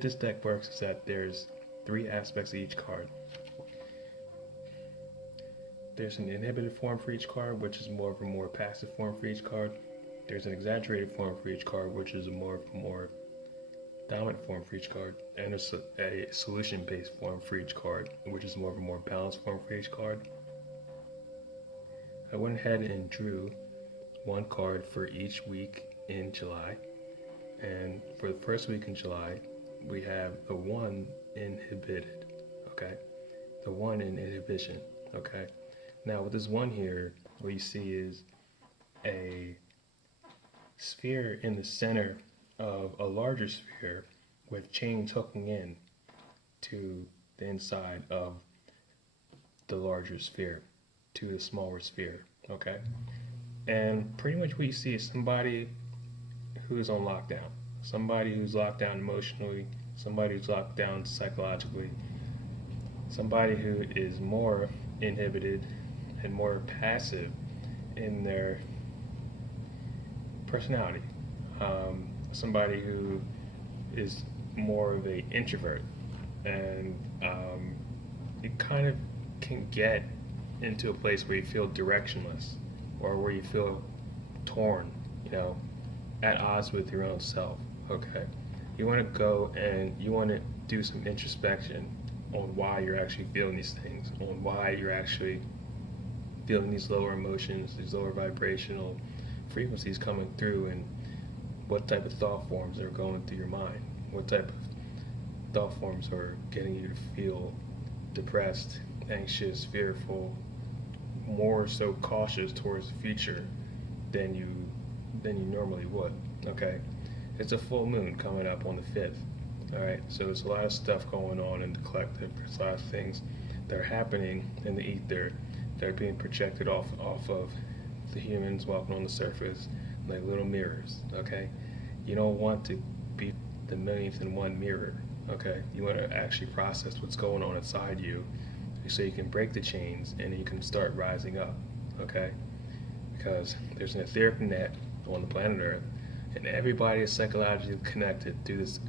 this deck works is that there's 3 aspects of each card. There's an inhibited form for each card, which is more of a more passive form for each card. There's an exaggerated form for each card, which is a more dominant form for each card, and a solution-based form for each card, which is more of a more balanced form for each card. I went ahead and drew 1 card for each week in July, and for the first week in July, we have the 1 inhibited, okay? The 1 in inhibition, okay? Now with this 1 here, what you see is a sphere in the center of a larger sphere with chains hooking in to the inside of the larger sphere to the smaller sphere, okay? And pretty much what you see is somebody who's on lockdown, somebody who's locked down emotionally, somebody who's locked down psychologically, somebody who is more inhibited and more passive in their personality, somebody who is more of an introvert, and you kind of can get into a place where you feel directionless or where you feel torn, at odds with your own self, okay? You want to go and you want to do some introspection on why you're actually feeling these things, on why you're actually feeling these lower emotions, these lower vibrational frequencies coming through, and what type of thought forms are going through your mind, what type of thought forms are getting you to feel depressed, anxious, fearful, more so cautious towards the future than you normally would, okay? It's a full moon coming up on the 5th, all right? So there's a lot of stuff going on in the collective. There's a lot of things that are happening in the ether that are being projected off of the humans walking on the surface like little mirrors, okay? You don't want to be the millionth in one mirror, okay? You want to actually process what's going on inside you so you can break the chains and you can start rising up, okay? Because there's an etheric net on the planet Earth, and everybody is psychologically connected through this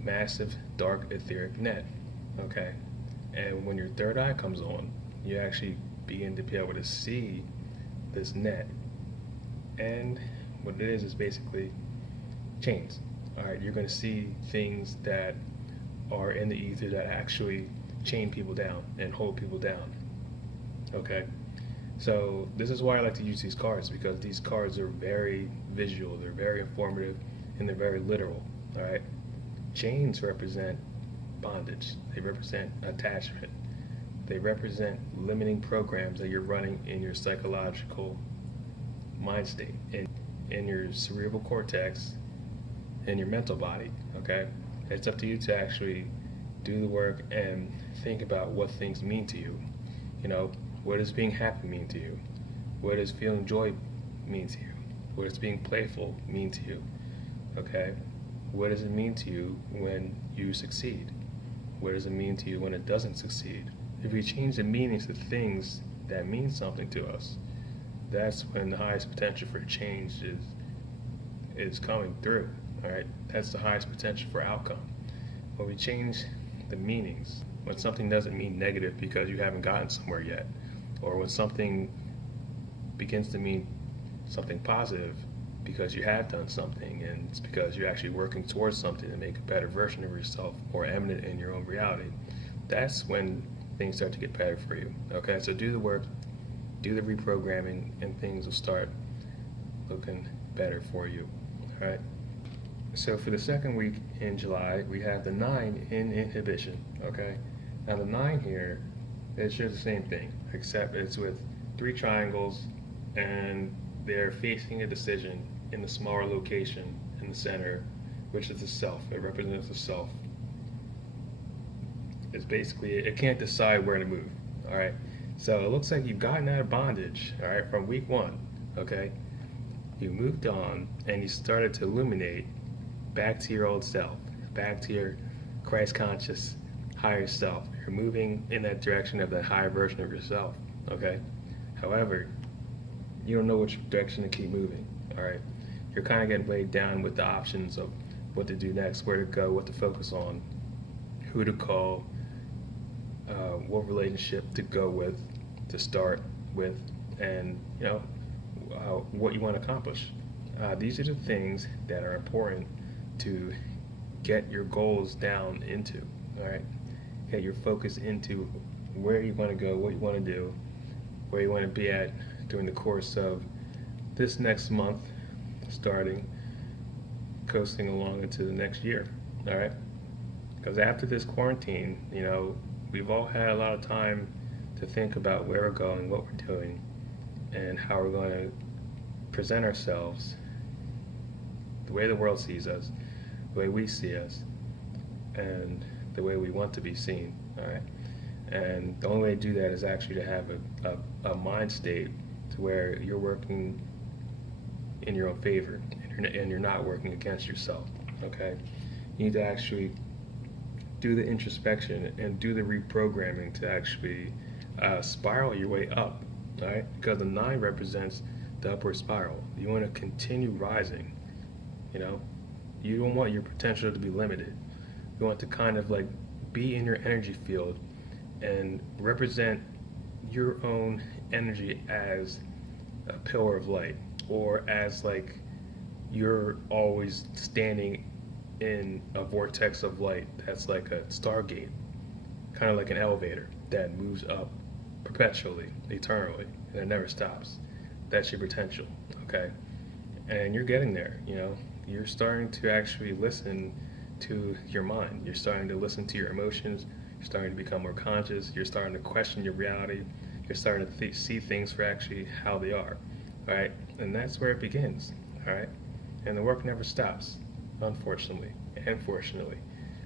massive dark etheric net, okay? And when your third eye comes on, you actually begin to be able to see this net, and what it is basically chains. All right, you're going to see things that are in the ether that actually chain people down and hold people down, okay? So this is why I like to use these cards, because these cards are very visual, they're very informative, and they're very literal, all right? Chains represent bondage, they represent attachment, they represent limiting programs that you're running in your psychological mind state, in your cerebral cortex, in your mental body, okay? It's up to you to actually do the work and think about what things mean to you. What does being happy mean to you? What does feeling joy mean to you? What does being playful mean to you? Okay? What does it mean to you when you succeed? What does it mean to you when it doesn't succeed? If we change the meanings of things that mean something to us, that's when the highest potential for change is coming through. All right? That's the highest potential for outcome. When we change the meanings, when something doesn't mean negative because you haven't gotten somewhere yet, or when something begins to mean something positive because you have done something, and it's because you're actually working towards something to make a better version of yourself, more eminent in your own reality, that's when things start to get better for you, okay? So do the work, do the reprogramming, and things will start looking better for you, all right? So for the second week in July, we have the 9 in inhibition, okay? Now the 9 here, it's just the same thing, except it's with 3 triangles, and they're facing a decision in the smaller location in the center, which is the self. It represents the self. It's basically, it can't decide where to move, all right? So it looks like you've gotten out of bondage, all right, from week 1, okay? You moved on, and you started to illuminate back to your old self, back to your Christ-conscious higher self. You're moving in that direction of that higher version of yourself, okay? However, you don't know which direction to keep moving, all right? You're kind of getting weighed down with the options of what to do next, where to go, what to focus on, who to call, what relationship to go with, to start with, and what you want to accomplish. These are the things that are important to get your goals down into. All right, get your focus into where you want to go, what you want to do, where you want to be at during the course of this next month, starting coasting along into the next year. All right, because after this quarantine, we've all had a lot of time to think about where we're going, what we're doing, and how we're going to present ourselves the way the world sees us, the way we see us, and the way we want to be seen. All right, and the only way to do that is actually to have a mind state to where you're working in your own favor, and you're not working against yourself. Okay, you need to actually do the introspection and do the reprogramming to actually spiral your way up. All right, because the 9 represents the upward spiral. You want to continue rising. You don't want your potential to be limited. You want to kind of like be in your energy field and represent your own energy as a pillar of light, or as like you're always standing in a vortex of light that's like a stargate, kind of like an elevator that moves up perpetually, eternally, and it never stops. That's your potential, okay? And you're getting there. You're starting to actually listen to your mind. You're starting to listen to your emotions. You're starting to become more conscious. You're starting to question your reality. You're starting to see things for actually how they are, all right? And that's where it begins, all right? And the work never stops, unfortunately and fortunately.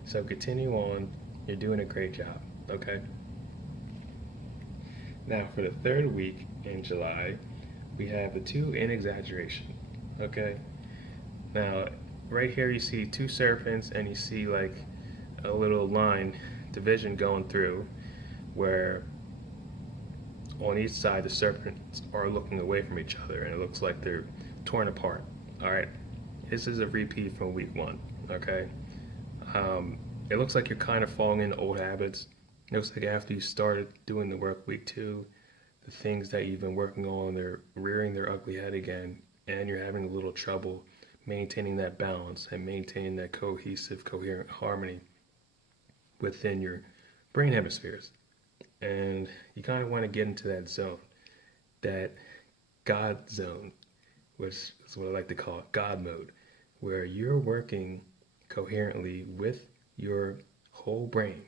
So continue on. You're doing a great job, okay? Now, for the 3rd week in July, we have the 2 in exaggeration, okay? Now, right here you see 2 serpents, and you see like a little line division going through, where on each side the serpents are looking away from each other, and it looks like they're torn apart. All right, this is a repeat from week 1. Okay, it looks like you're kind of falling into old habits. It looks like after you started doing the work week 2, the things that you've been working on, they're rearing their ugly head again, and you're having a little trouble maintaining that balance and maintaining that cohesive, coherent harmony within your brain hemispheres. And you kind of want to get into that zone, that God zone, which is what I like to call it, God mode, where you're working coherently with your whole brain,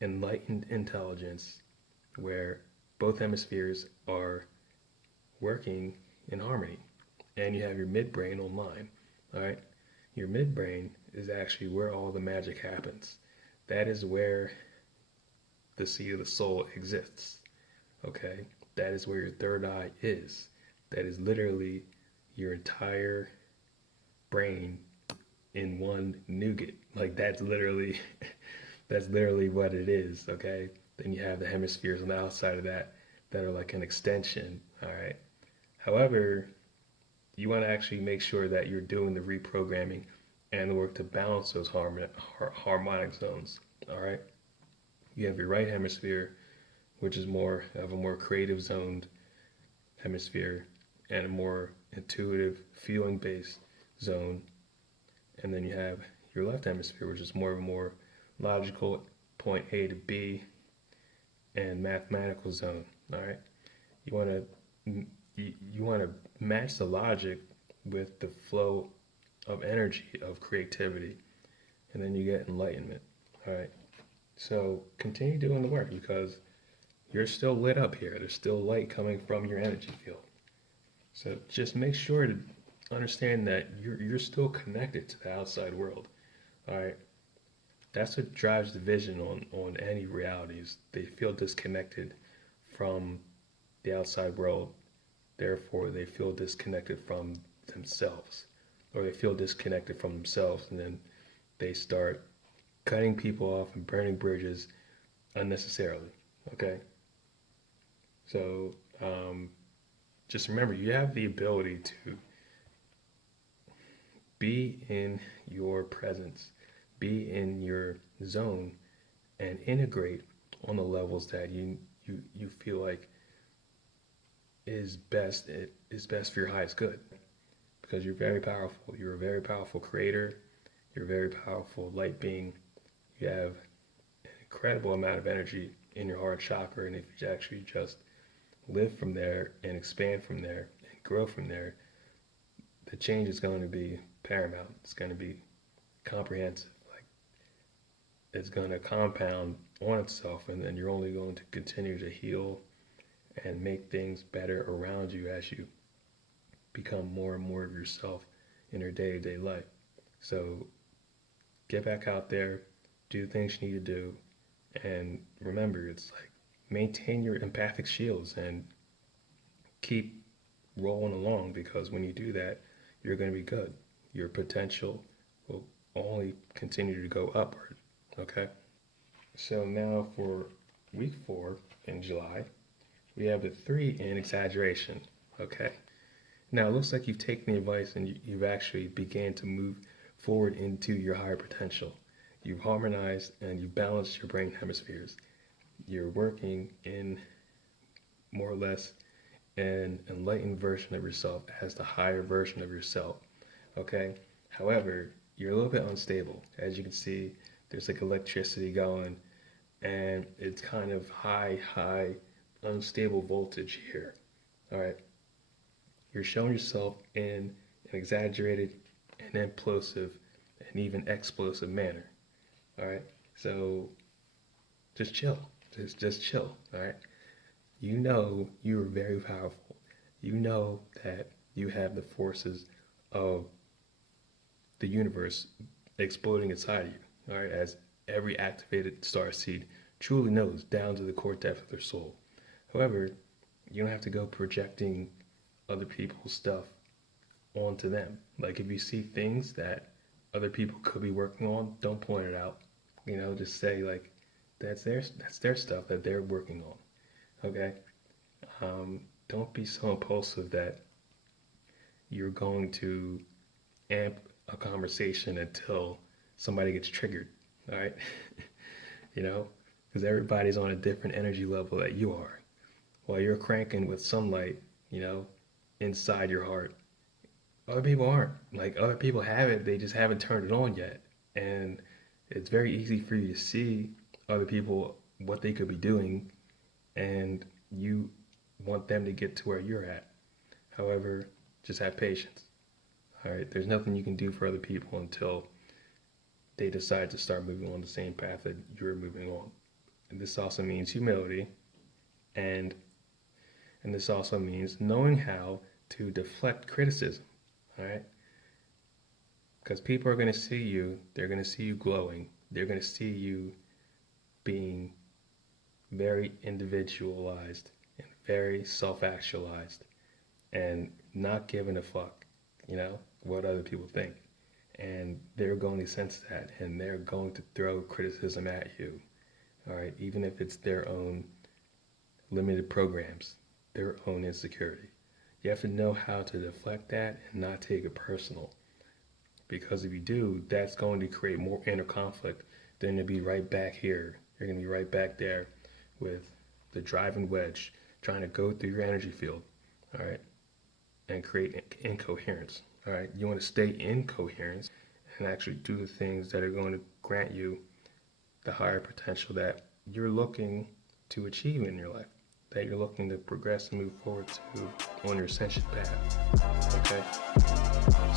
enlightened intelligence, where both hemispheres are working in harmony. And you have your midbrain online, all right? Your midbrain is actually where all the magic happens. That is where the seat of the soul exists, okay? That is where your third eye is. That is literally your entire brain in one nougat. Like that's literally what it is, okay? Then you have the hemispheres on the outside of that that are like an extension, all right? However, you want to actually make sure that you're doing the reprogramming and the work to balance those harmonic zones, all right? You have your right hemisphere, which is more of a more creative zoned hemisphere and a more intuitive, feeling-based zone. And then you have your left hemisphere, which is more of a more logical, point A to B, and mathematical zone, all right? You want to match the logic with the flow of energy, of creativity, and then you get enlightenment, all right? So continue doing the work, because you're still lit up here. There's still light coming from your energy field. So just make sure to understand that you're still connected to the outside world, all right? That's what drives division on any realities. They feel disconnected from the outside world. Therefore, they feel disconnected from themselves, or they feel disconnected from themselves, and then they start cutting people off and burning bridges unnecessarily, okay? So just remember, you have the ability to be in your presence, be in your zone, and integrate on the levels that you feel like is best. It is best for your highest good, because you're very powerful. You're a very powerful creator. You're a very powerful light being. You have an incredible amount of energy in your heart chakra, and if you actually just live from there and expand from there and grow from there, the change is going to be paramount. It's going to be comprehensive. Like, it's going to compound on itself, and then you're only going to continue to heal and make things better around you as you become more and more of yourself in your day-to-day life. So get back out there, do the things you need to do, and remember, it's like maintain your empathic shields and keep rolling along, because when you do that, you're going to be good. Your potential will only continue to go upward, okay? So now for week 4 in July, we have the 3 in exaggeration, okay? Now it looks like you've taken the advice and you've actually began to move forward into your higher potential. You've harmonized and you've balanced your brain hemispheres. You're working in more or less an enlightened version of yourself as the higher version of yourself, okay? However, you're a little bit unstable. As you can see, there's like electricity going, and it's kind of high, unstable voltage here, all right? You're showing yourself in an exaggerated and implosive and even explosive manner, all right? So just chill, just chill, all right? You know you are very powerful. You know that you have the forces of the universe exploding inside of you, all right? As every activated starseed truly knows down to the core depth of their soul. However, you don't have to go projecting other people's stuff onto them. Like, if you see things that other people could be working on, don't point it out. You know, just say like, that's their stuff that they're working on. Okay, don't be so impulsive that you're going to amp a conversation until somebody gets triggered. All right, you know, because everybody's on a different energy level that you are. While you're cranking with sunlight, you know, inside your heart, other people aren't. Like, other people have it, they just haven't turned it on yet. And it's very easy for you to see other people, what they could be doing, and you want them to get to where you're at. However, just have patience. All right, there's nothing you can do for other people until they decide to start moving on the same path that you're moving on. And this also means humility, and this also means knowing how to deflect criticism, all right? Because people are going to see you, they're going to see you glowing, they're going to see you being very individualized and very self-actualized and not giving a fuck, you know, what other people think. And they're going to sense that, and they're going to throw criticism at you, all right, even if it's their own limited programs, their own insecurity. You have to know how to deflect that and not take it personal. Because if you do, that's going to create more inner conflict. Then you'll be right back here. You're going to be right back there with the driving wedge trying to go through your energy field, all right, and create incoherence, all right? You want to stay in coherence and actually do the things that are going to grant you the higher potential that you're looking to achieve in your life, that you're looking to progress and move forward to on your ascension path, okay?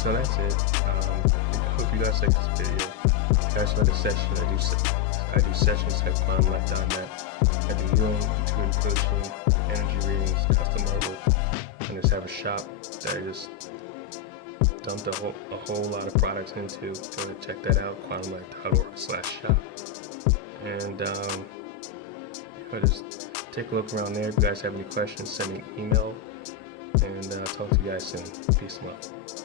So that's it. I hope you guys like this video. If you guys like the session, I do sessions at quantumlife.net. I do healing, intuitive coaching, energy readings, custom artwork, and just have a shop that I just dumped a whole lot of products into. Go to check that out, quantumlife.org/shop. And just take a look around there. If you guys have any questions, send me an email, and I'll talk to you guys soon. Peace and love.